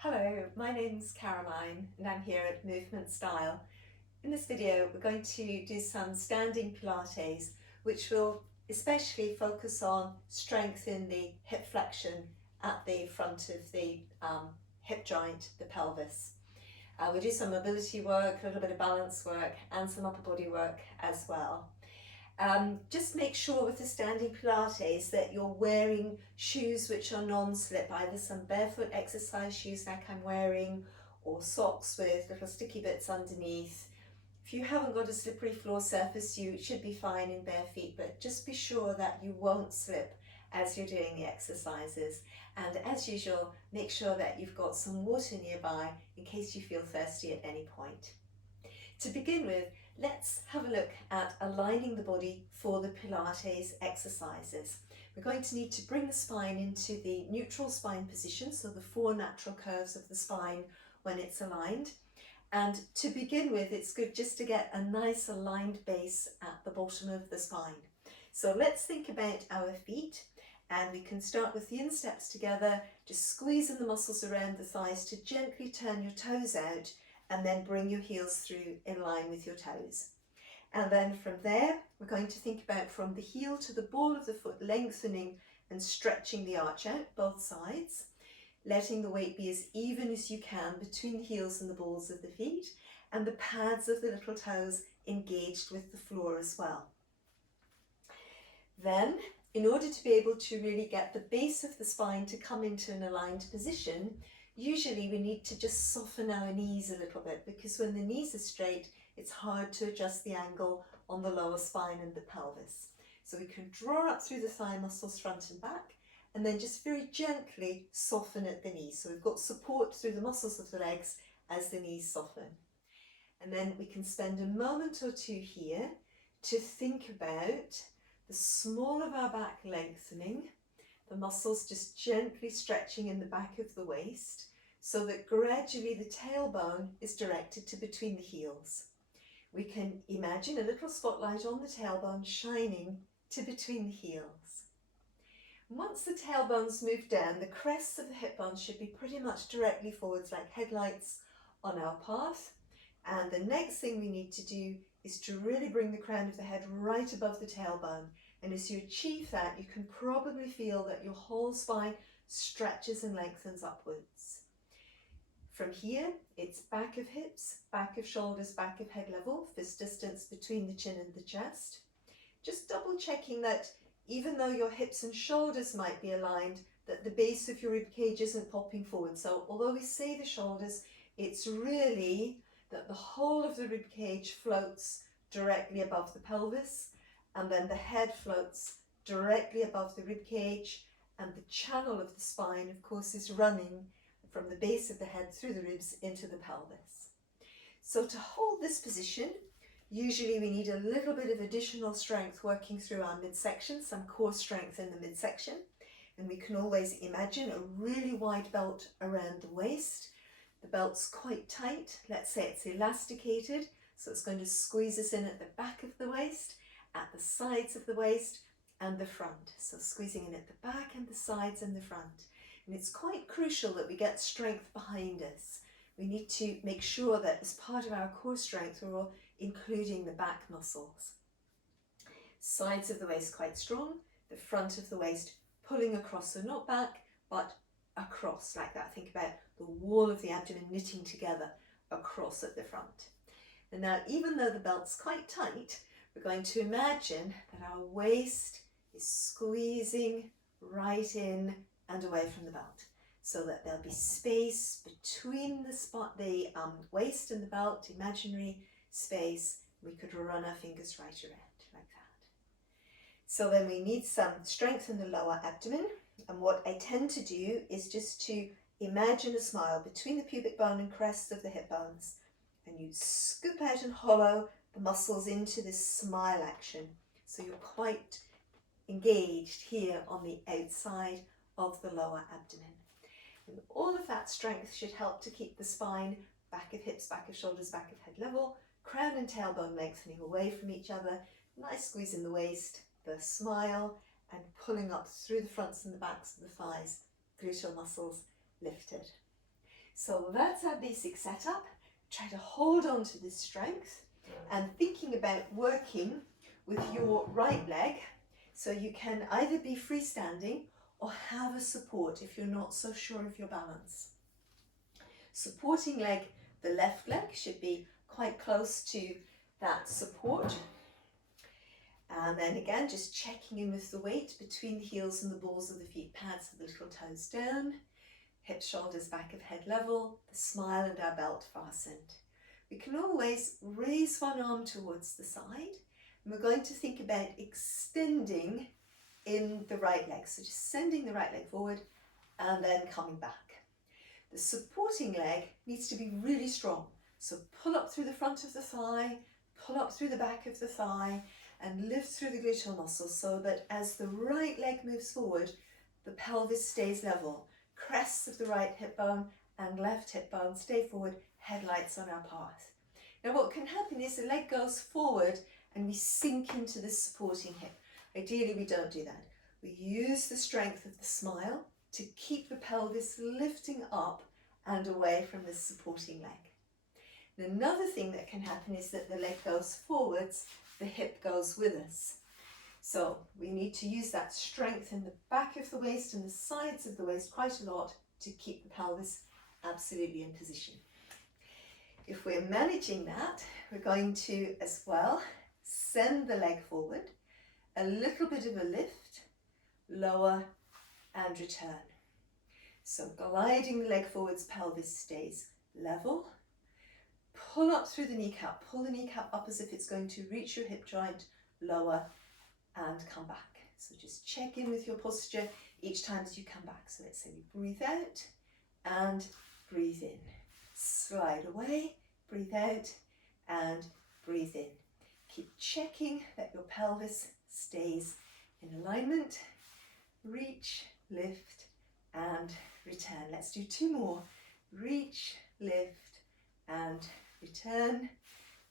Hello, my name's Caroline and I'm here at Movement Style. In this video we're going to do some standing Pilates, which will especially focus on strength in the hip flexion at the front of the hip joint, the pelvis. We do some mobility work, a little bit of balance work and some upper body work as well. Just make sure with the standing Pilates that you're wearing shoes which are non-slip, either some barefoot exercise shoes like I'm wearing or socks with little sticky bits underneath. If you haven't got a slippery floor surface, you should be fine in bare feet, but just be sure that you won't slip as you're doing the exercises. And as usual, make sure that you've got some water nearby in case you feel thirsty at any point. To begin with, let's have a look at aligning the body for the Pilates exercises. We're going to need to bring the spine into the neutral spine position, so the four natural curves of the spine when it's aligned. And to begin with, it's good just to get a nice aligned base at the bottom of the spine. So let's think about our feet, and we can start with the insteps together, just squeezing the muscles around the thighs to gently turn your toes out and then bring your heels through in line with your toes. And then from there, we're going to think about from the heel to the ball of the foot, lengthening and stretching the arch out both sides, letting the weight be as even as you can between the heels and the balls of the feet, and the pads of the little toes engaged with the floor as well. Then, in order to be able to really get the base of the spine to come into an aligned position, usually we need to just soften our knees a little bit, because when the knees are straight, it's hard to adjust the angle on the lower spine and the pelvis. So we can draw up through the thigh muscles front and back, and then just very gently soften at the knees. So we've got support through the muscles of the legs as the knees soften. And then we can spend a moment or two here to think about the small of our back lengthening, the muscles just gently stretching in the back of the waist, so that gradually the tailbone is directed to between the heels. We can imagine a little spotlight on the tailbone shining to between the heels. Once the tailbone's moved down, the crests of the hip bones should be pretty much directly forwards like headlights on our path. And the next thing we need to do is to really bring the crown of the head right above the tailbone. And as you achieve that, you can probably feel that your whole spine stretches and lengthens upwards. From here, it's back of hips, back of shoulders, back of head level, fist distance between the chin and the chest. Just double checking that even though your hips and shoulders might be aligned, that the base of your rib cage isn't popping forward. So although we say the shoulders, it's really that the whole of the rib cage floats directly above the pelvis, and then the head floats directly above the rib cage, and the channel of the spine, of course, is running from the base of the head through the ribs into the pelvis. So to hold this position, usually we need a little bit of additional strength working through our midsection, some core strength in the midsection. And we can always imagine a really wide belt around the waist. The belt's quite tight. Let's say it's elasticated, so it's going to squeeze us in at the back of the waist, at the sides of the waist and the front. So squeezing in at the back and the sides and the front. And it's quite crucial that we get strength behind us. We need to make sure that as part of our core strength, we're all including the back muscles. Sides of the waist quite strong, the front of the waist pulling across, so not back, but across like that. Think about the wall of the abdomen knitting together across at the front. And now, even though the belt's quite tight, we're going to imagine that our waist is squeezing right in and away from the belt, so that there'll be space between the waist and the belt, imaginary space. We could run our fingers right around like that. So then we need some strength in the lower abdomen, and what I tend to do is just to imagine a smile between the pubic bone and crests of the hip bones, and you scoop out and hollow the muscles into this smile action, so you're quite engaged here on the outside of the lower abdomen. And all of that strength should help to keep the spine, back of hips, back of shoulders, back of head level, crown and tailbone lengthening away from each other, nice squeeze in the waist, the smile, and pulling up through the fronts and the backs of the thighs, gluteal muscles lifted. So that's our basic setup. Try to hold on to this strength and thinking about working with your right leg, so you can either be freestanding or have a support if you're not so sure of your balance. Supporting leg, the left leg should be quite close to that support. And then again, just checking in with the weight between the heels and the balls of the feet, pads of the little toes down, hips, shoulders, back of head level, the smile and our belt fastened. We can always raise one arm towards the side, and we're going to think about extending in the right leg. So just sending the right leg forward and then coming back. The supporting leg needs to be really strong. So pull up through the front of the thigh, pull up through the back of the thigh, and lift through the gluteal muscles so that as the right leg moves forward, the pelvis stays level. Crests of the right hip bone and left hip bone stay forward, headlights on our path. Now what can happen is the leg goes forward and we sink into the supporting hip. Ideally we don't do that. We use the strength of the smile to keep the pelvis lifting up and away from the supporting leg. And another thing that can happen is that the leg goes forwards, the hip goes with us. So we need to use that strength in the back of the waist and the sides of the waist quite a lot to keep the pelvis absolutely in position. If we're managing that, we're going to as well send the leg forward, a little bit of a lift, lower and return. So gliding the leg forwards, pelvis stays level. Pull up through the kneecap, pull the kneecap up as if it's going to reach your hip joint, lower and come back. So just check in with your posture each time as you come back. So let's say we breathe out and breathe in. Slide away, breathe out and breathe in. Keep checking that your pelvis stays in alignment. Reach, lift and return. Let's do two more. Reach, lift and return.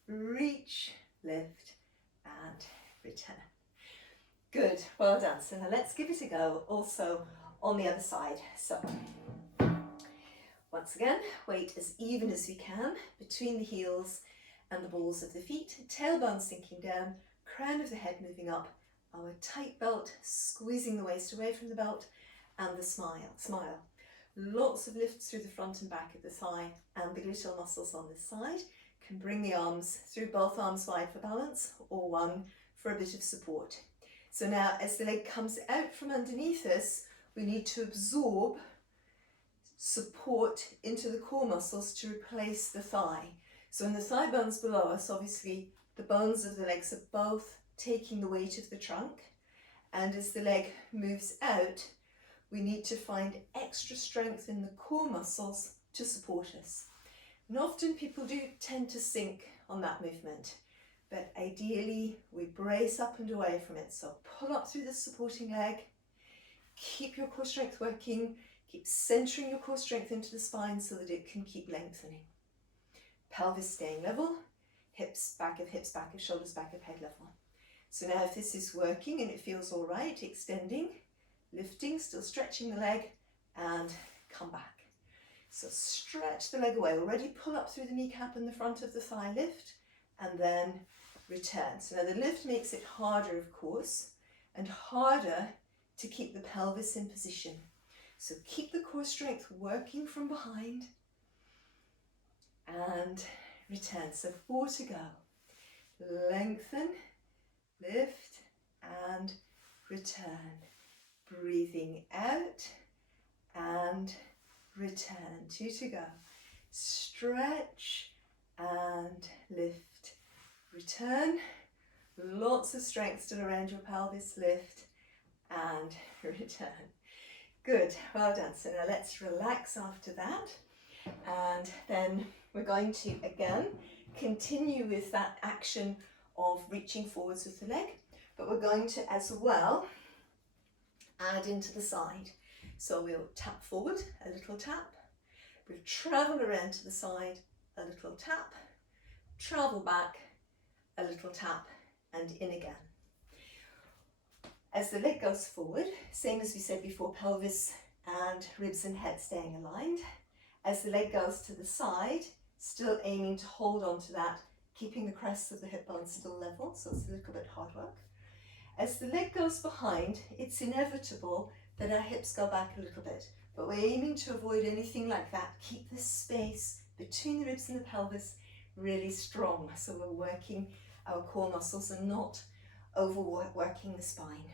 Reach, lift and return. Good, well done. So now let's give it a go also on the other side. So once again, weight as even as we can between the heels and the balls of the feet, tailbone sinking down, crown of the head moving up, our tight belt squeezing the waist away from the belt, and the smile. Lots of lifts through the front and back of the thigh and the gluteal muscles on this side. Can bring the arms through, both arms wide for balance or one for a bit of support. So now as the leg comes out from underneath us, we need to absorb support into the core muscles to replace the thigh. So in the thigh bones below us, obviously the bones of the legs are both taking the weight of the trunk, and as the leg moves out, we need to find extra strength in the core muscles to support us. And often people do tend to sink on that movement, but ideally we brace up and away from it. So pull up through the supporting leg, keep your core strength working, keep centering your core strength into the spine so that it can keep lengthening. Pelvis staying level, hips, back of shoulders, back of head level. So now if this is working and it feels all right, extending, lifting, still stretching the leg and come back. So stretch the leg away, already pull up through the kneecap and the front of the thigh, lift and then return. So now the lift makes it harder, of course, and harder to keep the pelvis in position. So keep the core strength working from behind and return. So 4 to go. Lengthen, lift and return. Breathing out and return. 2 to go. Stretch and lift. Return. Lots of strength still around your pelvis. Lift and return. Good, well done. So now let's relax after that, and then we're going to again continue with that action of reaching forwards with the leg, but we're going to as well add into the side. So we'll tap forward, a little tap, we'll travel around to the side, a little tap, travel back, a little tap, and in again. As the leg goes forward, same as we said before, pelvis and ribs and head staying aligned. As the leg goes to the side, still aiming to hold on to that, keeping the crests of the hip bones still level, so it's a little bit hard work. As the leg goes behind, it's inevitable that our hips go back a little bit, but we're aiming to avoid anything like that. Keep the space between the ribs and the pelvis really strong, so we're working our core muscles and not overworking the spine.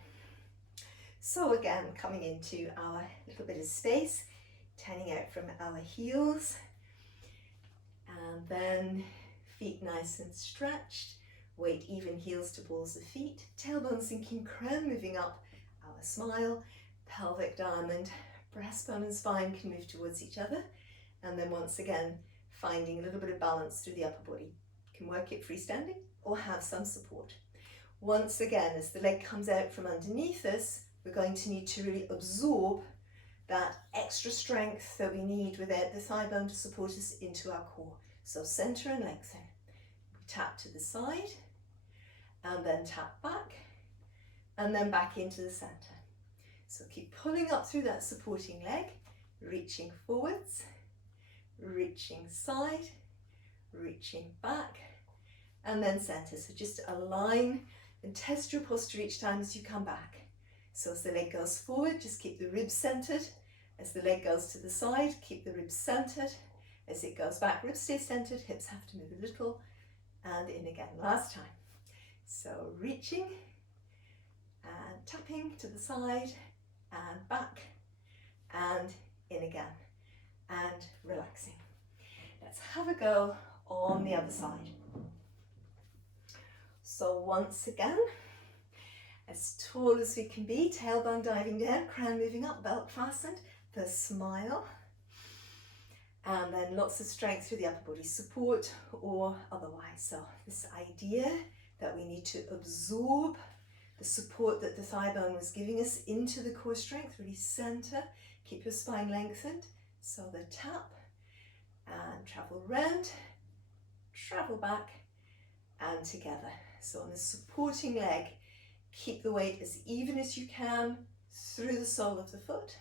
So again, coming into our little bit of space, turning out from our heels, and then feet nice and stretched, weight even heels to balls of feet, tailbone sinking, crown moving up, our smile, pelvic diamond, breastbone and spine can move towards each other, and then once again finding a little bit of balance through the upper body. You can work it freestanding or have some support. Once again, as the leg comes out from underneath us, we're going to need to really absorb that extra strength that we need without the thigh bone to support us into our core. So center and lengthen. We tap to the side and then tap back and then back into the center. So keep pulling up through that supporting leg, reaching forwards, reaching side, reaching back, and then center. So just align and test your posture each time as you come back. So as the leg goes forward, just keep the ribs centered. As the leg goes to the side, keep the ribs centered. As it goes back, ribs stay centered, hips have to move a little, and in again, last time. So reaching and tapping to the side and back and in again and relaxing. Let's have a go on the other side. So once again, as tall as we can be, tailbone diving down, crown moving up, belt fastened, the smile, and then lots of strength through the upper body, support or otherwise. So this idea that we need to absorb the support that the thigh bone was giving us into the core strength, really center, keep your spine lengthened. So the tap and travel round, travel back and together. So on the supporting leg, keep the weight as even as you can through the sole of the foot.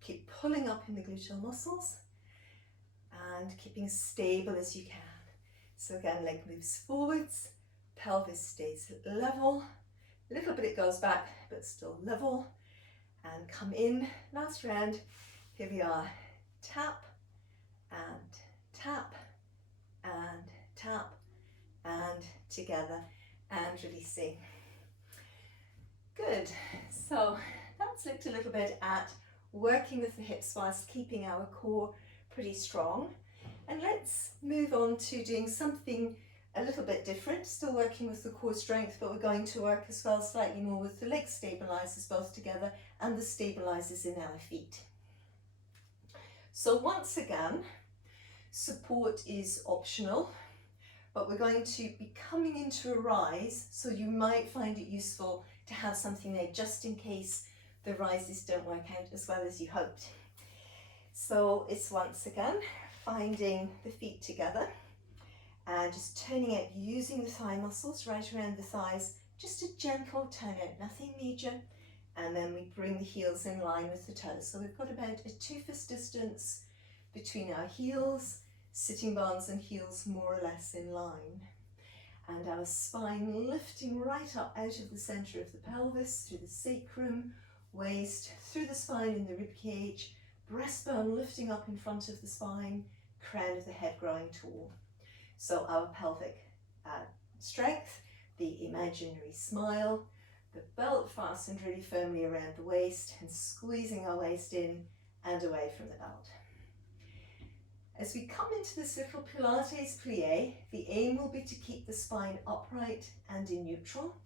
Keep pulling up in the gluteal muscles and keeping stable as you can. So again, leg moves forwards, pelvis stays level, a little bit it goes back, but still level, and come in, last round. Here we are, tap, and tap, and tap, and together, and releasing. Good, so let's look a little bit at working with the hips whilst keeping our core pretty strong. And let's move on to doing something a little bit different, still working with the core strength, but we're going to work as well slightly more with the leg stabilizers both together and the stabilizers in our feet. So once again, support is optional, but we're going to be coming into a rise, so you might find it useful to have something there just in case the rises don't work out as well as you hoped. So it's once again finding the feet together and just turning out using the thigh muscles right around the thighs, just a gentle turn out, nothing major, and then we bring the heels in line with the toes. So we've got about a 2 fist distance between our heels, sitting bones and heels more or less in line. And our spine lifting right up out of the center of the pelvis, through the sacrum, waist, through the spine in the rib cage, breastbone lifting up in front of the spine, crown of the head growing tall. So our pelvic strength, the imaginary smile, the belt fastened really firmly around the waist and squeezing our waist in and away from the belt. As we come into this little Pilates plie, the aim will be to keep the spine upright and in neutral,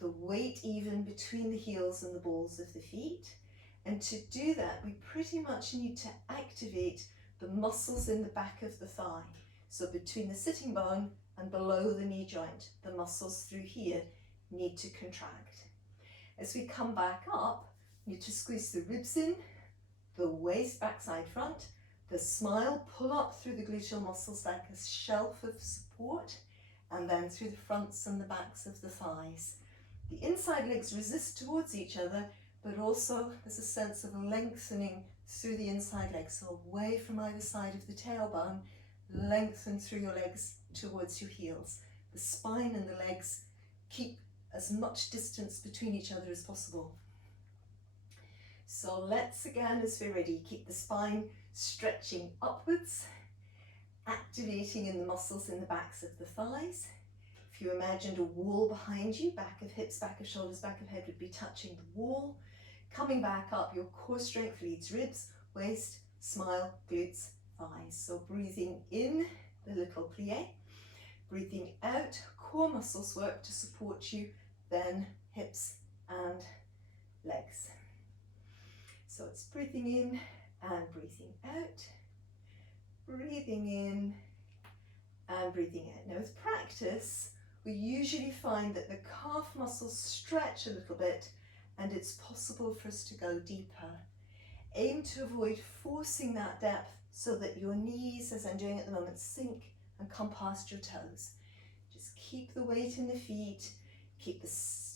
the weight even between the heels and the balls of the feet. And to do that, we pretty much need to activate the muscles in the back of the thigh. So between the sitting bone and below the knee joint, the muscles through here need to contract. As we come back up, we need to squeeze the ribs in, the waist backside front, the smile, pull up through the gluteal muscles like a shelf of support, and then through the fronts and the backs of the thighs. The inside legs resist towards each other, but also there's a sense of lengthening through the inside leg, so away from either side of the tailbone, lengthen through your legs towards your heels. The spine and the legs keep as much distance between each other as possible. So let's again, as we're ready, keep the spine stretching upwards, activating in the muscles in the backs of the thighs. If you imagined a wall behind you, back of hips, back of shoulders, back of head would be touching the wall. Coming back up, your core strength leads ribs, waist, smile, glutes, thighs. So breathing in, the little plie. Breathing out, core muscles work to support you, then hips and legs. So it's breathing in and breathing out, breathing in and breathing out. Now with practice, we usually find that the calf muscles stretch a little bit and it's possible for us to go deeper. Aim to avoid forcing that depth so that your knees, as I'm doing at the moment, sink and come past your toes. Just keep the weight in the feet, keep the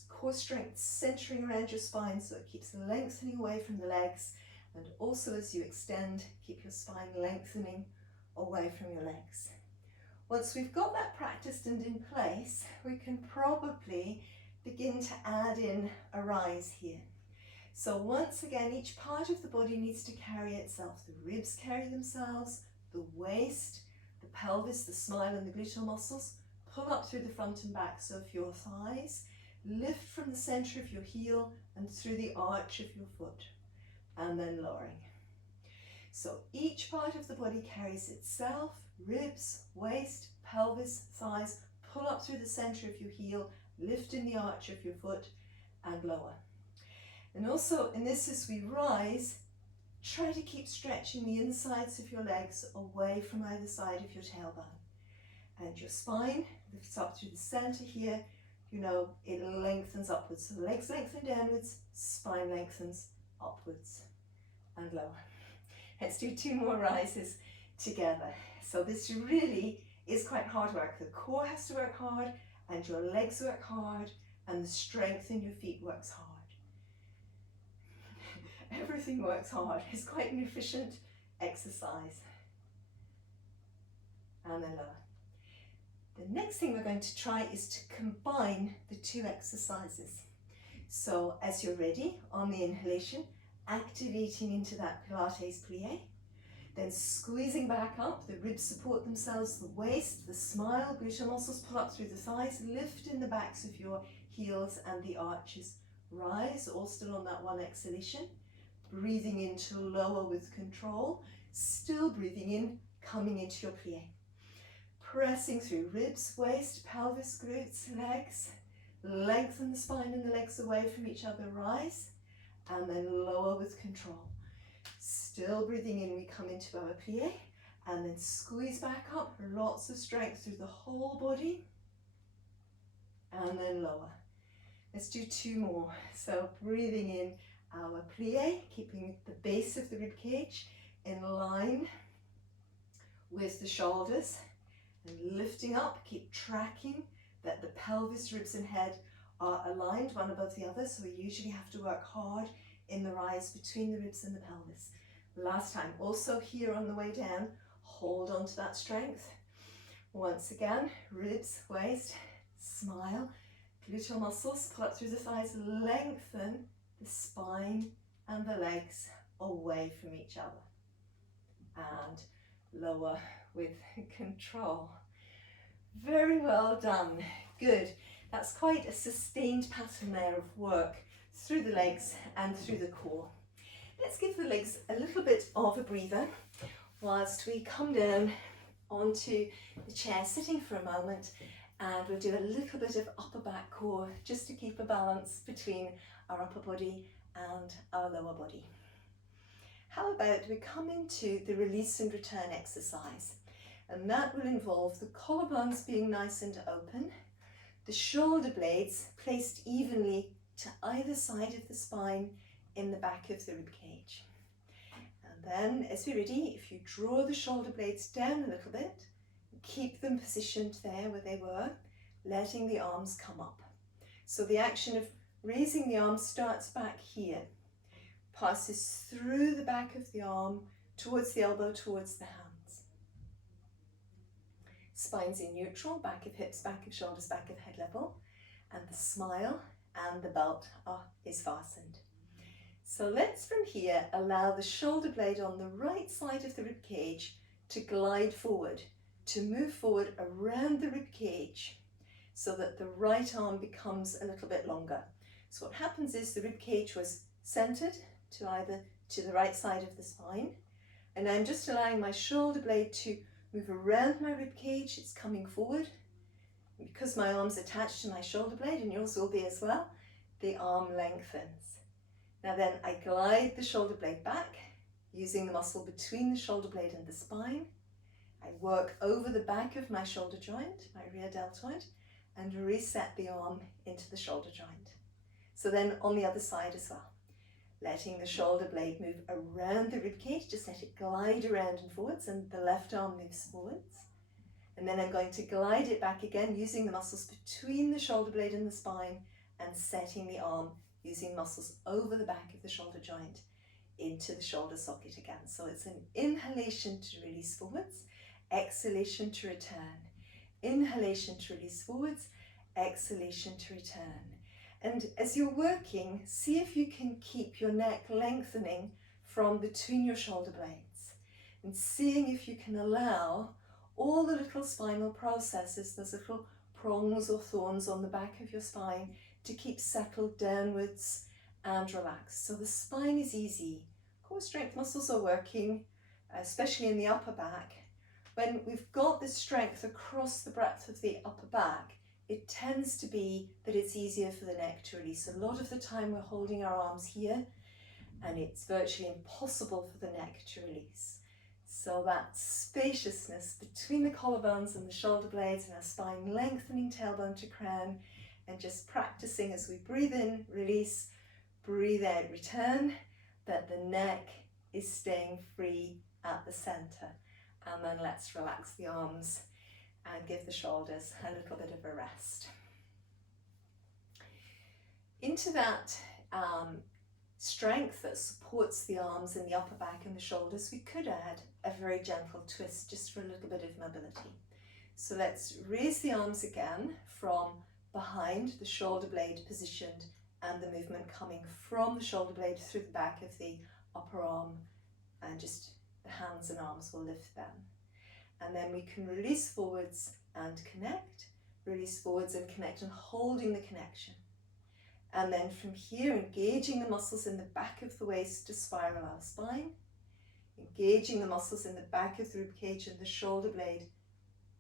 core strength centering around your spine so it keeps lengthening away from the legs, and also as you extend, keep your spine lengthening away from your legs. Once we've got that practiced and in place, we can probably begin to add in a rise here. So once again, each part of the body needs to carry itself. The ribs carry themselves, the waist, the pelvis, the smile and the gluteal muscles pull up through the front and back of your thighs, lift from the center of your heel and through the arch of your foot, and then lowering. So each part of the body carries itself, ribs, waist, pelvis, thighs, pull up through the center of your heel, lift in the arch of your foot and lower. And also in this, as we rise, try to keep stretching the insides of your legs away from either side of your tailbone. And your spine lifts up through the center here, you know, it lengthens upwards. So the legs lengthen downwards, spine lengthens upwards and lower. Let's do 2 more rises together. So this really is quite hard work. The core has to work hard and your legs work hard and the strength in your feet works hard. Everything works hard. It's quite an efficient exercise. And then lower. The next thing we're going to try is to combine the 2 exercises. So as you're ready, on the inhalation, activating into that Pilates plie, then squeezing back up, the ribs support themselves, the waist, the smile, gluteal muscles pull up through the thighs, lift in the backs of your heels and the arches. Rise, all still on that one exhalation. Breathing in to lower with control, still breathing in, coming into your plie. Pressing through ribs, waist, pelvis, glutes, legs. Lengthen the spine and the legs away from each other, rise, and then lower with control. Still breathing in, we come into our plie, and then squeeze back up, lots of strength through the whole body, and then lower. Let's do 2 more. So breathing in our plie, keeping the base of the rib cage in line with the shoulders, and lifting up, keep tracking that the pelvis, ribs and head are aligned one above the other, so we usually have to work hard in the rise between the ribs and the pelvis. Last time, also here on the way down, hold on to that strength. Once again, ribs, waist, smile, gluteal muscles, pull up through the thighs, lengthen the spine and the legs away from each other. And lower with control. Very well done. Good. That's quite a sustained pattern there of work through the legs and through the core. Let's give the legs a little bit of a breather whilst we come down onto the chair, sitting for a moment, and we'll do a little bit of upper back core just to keep a balance between our upper body and our lower body. How about we come into the release and return exercise, and that will involve the collarbones being nice and open, the shoulder blades placed evenly to either side of the spine in the back of the rib cage. And then, as we're ready, if you draw the shoulder blades down a little bit, keep them positioned there where they were, letting the arms come up. So the action of raising the arms starts back here. passes through the back of the arm, towards the elbow, towards the hands. Spine's in neutral, back of hips, back of shoulders, back of head level, and the smile and the belt is fastened. So let's from here allow the shoulder blade on the right side of the rib cage to glide forward, to move forward around the rib cage so that the right arm becomes a little bit longer. So what happens is the rib cage was centered to the right side of the spine, and I'm just allowing my shoulder blade to move around my rib cage. It's coming forward. Because my arm's attached to my shoulder blade, and yours will be as well, the arm lengthens. Now then I glide the shoulder blade back, using the muscle between the shoulder blade and the spine. I work over the back of my shoulder joint, my rear deltoid, and reset the arm into the shoulder joint. So then on the other side as well, letting the shoulder blade move around the rib cage, just let it glide around and forwards, and the left arm moves forwards. And then I'm going to glide it back again, using the muscles between the shoulder blade and the spine, and setting the arm using muscles over the back of the shoulder joint into the shoulder socket again. So it's an inhalation to release forwards, exhalation to return. Inhalation to release forwards, exhalation to return. And as you're working, see if you can keep your neck lengthening from between your shoulder blades, and seeing if you can allow all the little spinal processes, those little prongs or thorns on the back of your spine, to keep settled downwards and relaxed. So the spine is easy. Core strength muscles are working, especially in the upper back. When we've got the strength across the breadth of the upper back, it tends to be that it's easier for the neck to release. A lot of the time we're holding our arms here, and it's virtually impossible for the neck to release. So that spaciousness between the collarbones and the shoulder blades, and our spine lengthening tailbone to crown, and just practicing as we breathe in, release, breathe out, return, that the neck is staying free at the center. And then let's relax the arms and give the shoulders a little bit of a rest. Into that strength that supports the arms and the upper back and the shoulders, we could add a very gentle twist just for a little bit of mobility. So let's raise the arms again from behind, the shoulder blade positioned, and the movement coming from the shoulder blade through the back of the upper arm, and just the hands and arms will lift them. And then we can release forwards and connect, release forwards and connect, and holding the connection. And then from here, engaging the muscles in the back of the waist to spiral our spine, engaging the muscles in the back of the rib cage and the shoulder blade,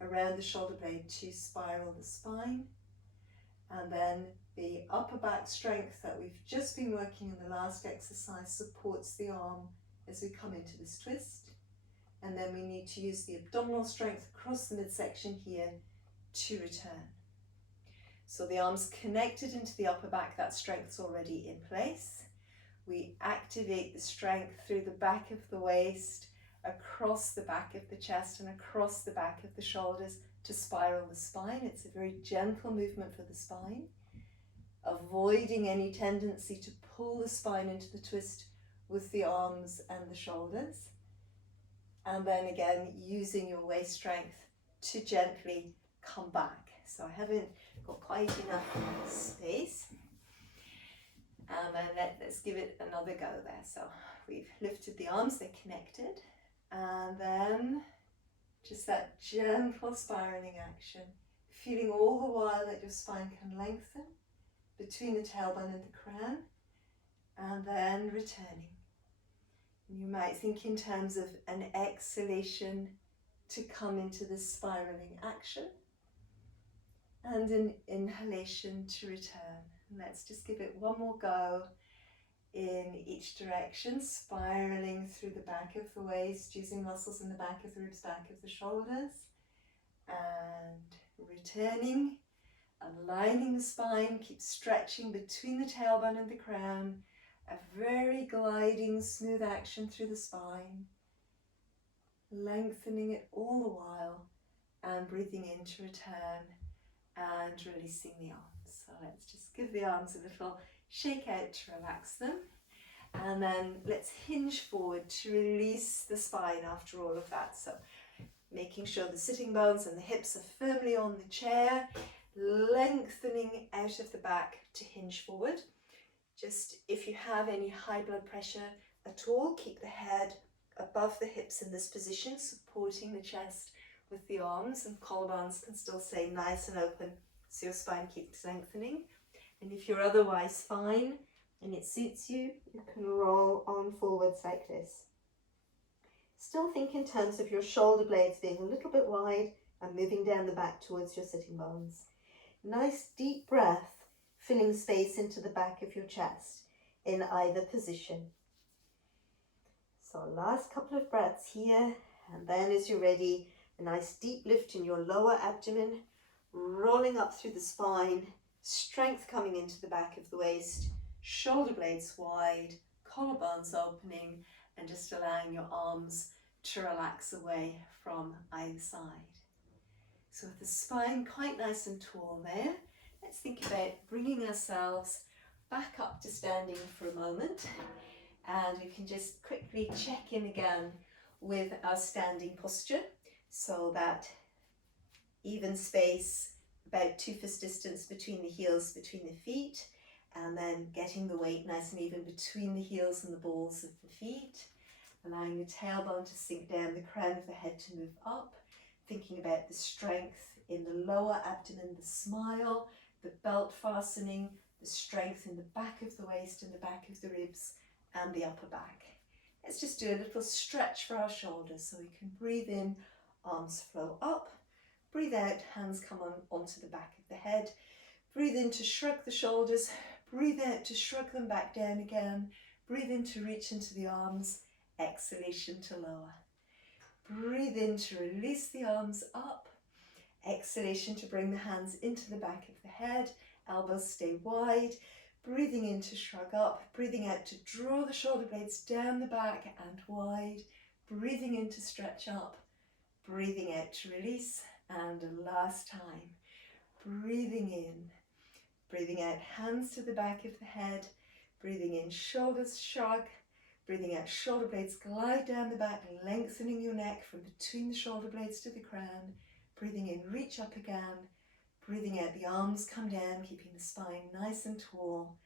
around the shoulder blade to spiral the spine. And then the upper back strength that we've just been working in the last exercise supports the arm as we come into this twist. And then we need to use the abdominal strength across the midsection here to return. So the arms connected into the upper back, that strength's already in place. We activate the strength through the back of the waist, across the back of the chest and across the back of the shoulders to spiral the spine. It's a very gentle movement for the spine, avoiding any tendency to pull the spine into the twist with the arms and the shoulders. And then again, using your waist strength to gently come back. So I haven't got quite enough space. And then let's give it another go there. So we've lifted the arms, they're connected. And then just that gentle spiraling action, feeling all the while that your spine can lengthen between the tailbone and the crown, and then returning. And you might think in terms of an exhalation to come into this spiraling action, and an inhalation to return. And let's just give it one more go in each direction, spiraling through the back of the waist, using muscles in the back of the ribs, back of the shoulders, and returning, aligning the spine, keep stretching between the tailbone and the crown, a very gliding, smooth action through the spine, lengthening it all the while, and breathing in to return, and releasing the arms. So let's just give the arms a little shake out to relax them. And then let's hinge forward to release the spine after all of that. So making sure the sitting bones and the hips are firmly on the chair, lengthening out of the back to hinge forward. Just if you have any high blood pressure at all, keep the head above the hips in this position, supporting the chest with the arms, and collarbones can still stay nice and open so your spine keeps lengthening. And if you're otherwise fine and it suits you, you can roll on forwards like this. Still think in terms of your shoulder blades being a little bit wide and moving down the back towards your sitting bones. Nice deep breath, filling space into the back of your chest in either position. So last couple of breaths here, and then as you're ready, a nice deep lift in your lower abdomen, rolling up through the spine, strength coming into the back of the waist, shoulder blades wide, collarbones opening, and just allowing your arms to relax away from either side. So with the spine quite nice and tall there, let's think about bringing ourselves back up to standing for a moment, and we can just quickly check in again with our standing posture, so that even space, about 2 fist distance between the heels, between the feet, and then getting the weight nice and even between the heels and the balls of the feet, allowing the tailbone to sink down, the crown of the head to move up, thinking about the strength in the lower abdomen, the smile, the belt fastening, the strength in the back of the waist and the back of the ribs and the upper back. Let's just do a little stretch for our shoulders, so we can breathe in, arms flow up, breathe out, hands come on onto the back of the head, breathe in to shrug the shoulders, breathe out to shrug them back down again, breathe in to reach into the arms, exhalation to lower. Breathe in to release the arms up, exhalation to bring the hands into the back of the head, elbows stay wide, breathing in to shrug up, breathing out to draw the shoulder blades down the back and wide, breathing in to stretch up, breathing out to release, and last time, breathing in, breathing out, hands to the back of the head, breathing in, shoulders shrug, breathing out, shoulder blades glide down the back, lengthening your neck from between the shoulder blades to the crown. Breathing in, reach up again. Breathing out, the arms come down, keeping the spine nice and tall.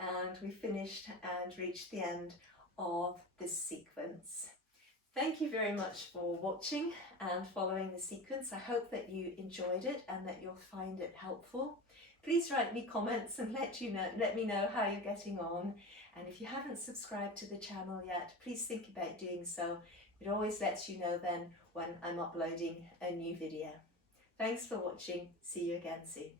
And we finished and reached the end of this sequence. Thank you very much for watching and following the sequence. I hope that you enjoyed it and that you'll find it helpful. Please write me comments and let me know how you're getting on. And if you haven't subscribed to the channel yet, please think about doing so. It always lets you know then when I'm uploading a new video. Thanks for watching. See you again soon.